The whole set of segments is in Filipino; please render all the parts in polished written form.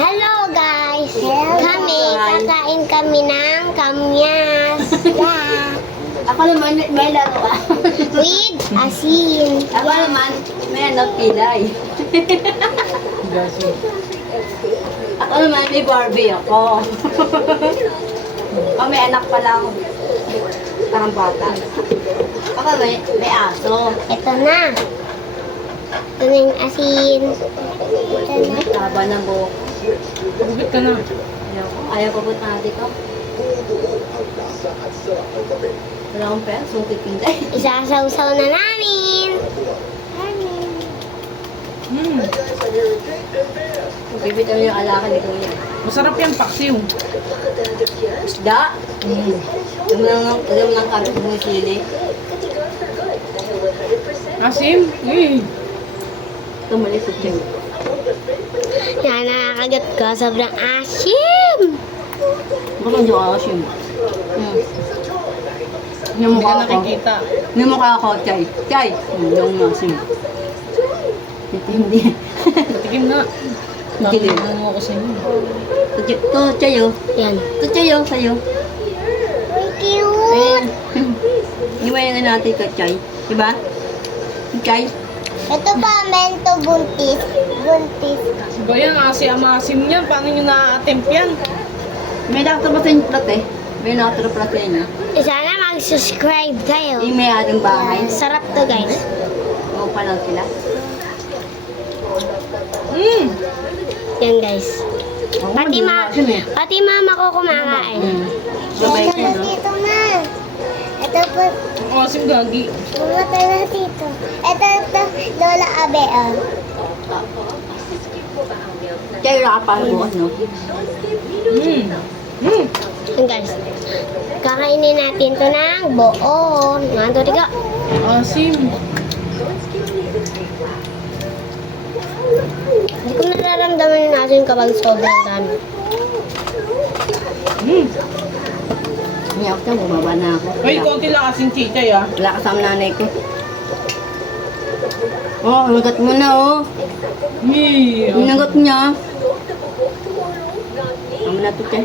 Hello guys! Kakain kami ng kamyas. Yeah. Ako naman, may laro ka. With asin. Ako naman, may pilay. Ako naman, may Barbie ako. May anak pala ako. Parang bata. Ako may aso. Ito na. Ito na yung asin. Ito na. Taba ng buhok. Bukit ka na. Ayaw ko punta natin ko. Wala akong pera, sungkit pinday. Isasawsaw na namin. Bibitaw niyo yung alakan ni Kuya. Masarap yan, paksiw. Isda. Alam mo ng kapit mo yung sili. Asim? Tumalis sa tiyan. Yan, nakakagat ko. Sobrang asim. Baka hindi ako asim. Yung Hindi ka mukha ko. nakikita. Yung mukha ko, Chay. Chay! Yung asim. Hindi. Patikim na. Hindi. Ano ako sa inyo. Ito, Chay, oh. Yan. Ito, Chay, oh, sa'yo. Thank you. Ayan. Iwayan na natin ito, Chay. Diba? Chay? Ito pa, mento buntis. Buntis. Ba yan, asim yan. Paano nyo na-attempt yan? May nakatapos sa inyo plat eh. May nakatapos sa inyo. Sana mag-subscribe kayo. Yung may ating bahay. Sarap to guys. O pa lang sila. Yan guys. Oo, Pati, hindi na asim eh. pati mama ko kumakain. Babay ko, no? Dito na. Ito po. Asim gagi. Pumunta na dito. Ito, Lola Abe. Chay, wala ka pa bukas, no? Yan guys. Kakainin natin to ng buo. Mga tiga. Asim. Hindi ko nararamdaman yung asin kapag sobrang dami. Niyak ka, bumaba na ako. Ay, konti lang asin chichay ah. Wala kasama nanay ko. Oh, hinagat mo na, oh. Hinagat niya. Tama na to, Chay.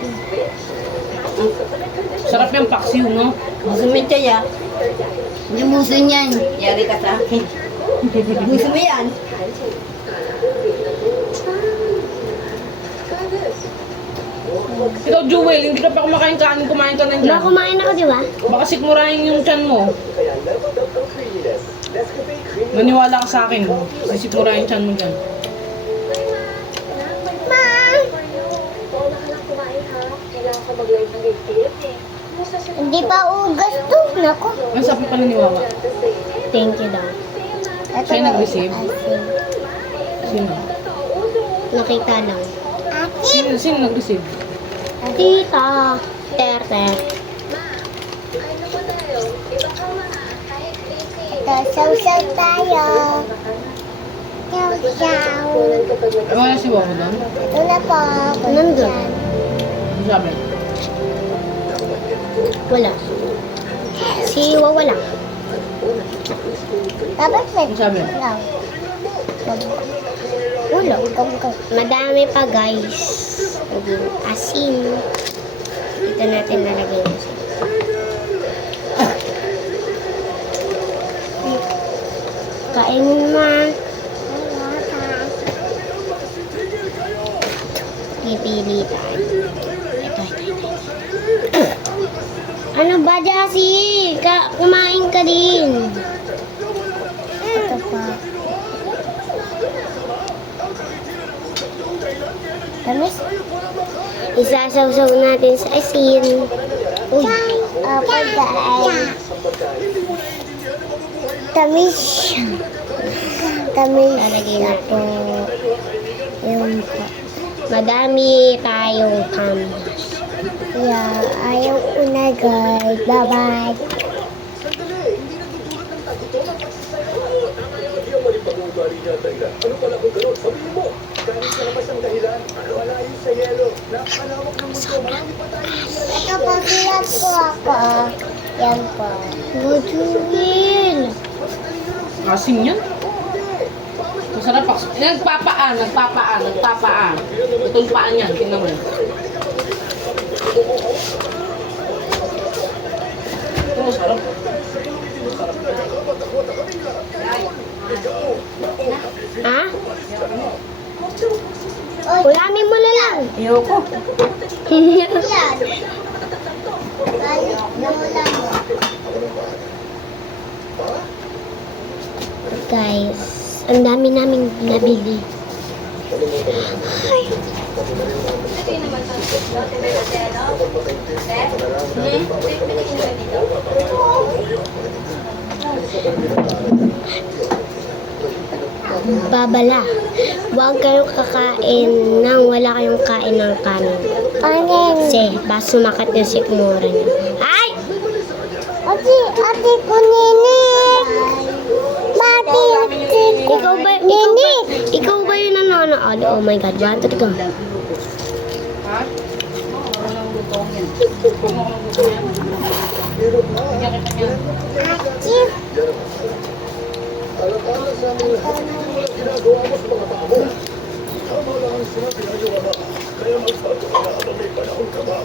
Sarap yung paksiw, no? Gusto mo yung Chay, ah. Hindi muso niyan. Yari ka sa akin. Gusto mo yan? Ikaw, Jewel, hindi ka pa kumakain kanin, kumain ka na Diba dyan. kumain ako, di ba? Baka sikmurahin yung tiyan mo. Maniwala ka sa akin. Sisikmurahin yung tiyan mo dyan. Ma! Hindi pa ugas to. Naku. Ang sabi pa naniwawa. Thank you daw. Ito Siya na, nag-receive? asin. Sino? Nakita lang. Sino nag-receive? Tita. Ter. Ito, saw-saw tayo. Saw-saw. Wala si Wawa doon? Ito na po. Nandun. Ang sabi? Wala. Si Wawa lang. Dapat may Ang sabi? lang. Ulo. Madami pa guys. Asin. Ito natin nalagay yung asin. Kain mo naman. Pipili tayo. Ito. Ano ba, Jassy? Kumain ka din. Ito pa. Tamis? Isasawsaw natin sa asin. Uy. Apa guys? Tamis. Tamis. Lalagay na po. Yung po. Madami tayong kamyas. Yeah, ayaw ko na guys. Bye-bye. Ito po, silat po ako. Yan po. Bujuin. Asim yan? Masarap pa. Nagpapaan. Itong paan yan, tingnan mo. Ito masarap. Ha? Ulamin mo na lang. Ayoko. Guys, ang dami naming nabili. Ay. Babala. Huwag kayong kakain nang wala kayong kain ng kanin. Kasi baka sumakat yung sikmura niyo. Ay! Ate ko nini. Ikaw ba yung nanonood? Oh my God, one, two, go. Ha? Ano lutong yan? Bigyan kita niyan. Alam-alam sa mga ginagawa mo sa mga tao. Tama lang ang sinabi ng iyong ama. Kaya magpapakala may panahon ka ba?